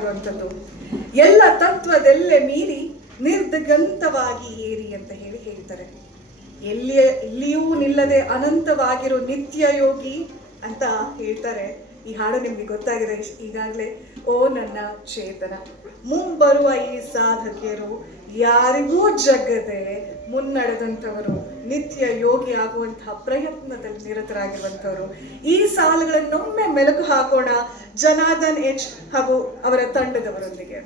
ಇರುವಂಥದ್ದು. ಎಲ್ಲ ತತ್ವದೆಲ್ಲೆ ಮೀರಿ ನಿರ್ದಿಗಂತವಾಗಿ ಏರಿ ಅಂತ ಹೇಳ್ತಾರೆ. ಎಲ್ಲಿಯೂ ನಿಲ್ಲದೆ ಅನಂತವಾಗಿರೋ ನಿತ್ಯ ಯೋಗಿ ಅಂತ ಹೇಳ್ತಾರೆ. ಈ ಹಾಡು ನಿಮ್ಗೆ ಗೊತ್ತಾಗಿದೆ ಈಗಾಗಲೇ. ಓ ನನ್ನ ಚೇತನ, ಮುಂಬರುವ ಈ ಸಾಧಕಿಯರು ಯಾರಿಗೂ ಜಗ್ಗದೆ ಮುನ್ನಡೆದಂಥವರು, ನಿತ್ಯ ಯೋಗಿ ಆಗುವಂತಹ ಪ್ರಯತ್ನದಲ್ಲಿ ನಿರತರಾಗಿರುವಂಥವರು. ಈ ಸಾಲುಗಳನ್ನೊಮ್ಮೆ ಮೆಲುಕು ಹಾಕೋಣ ಜನಾರ್ದನ್ ಎಚ್ ಹಾಗೂ ಅವರ ತಂಡದವರೊಂದಿಗೆ.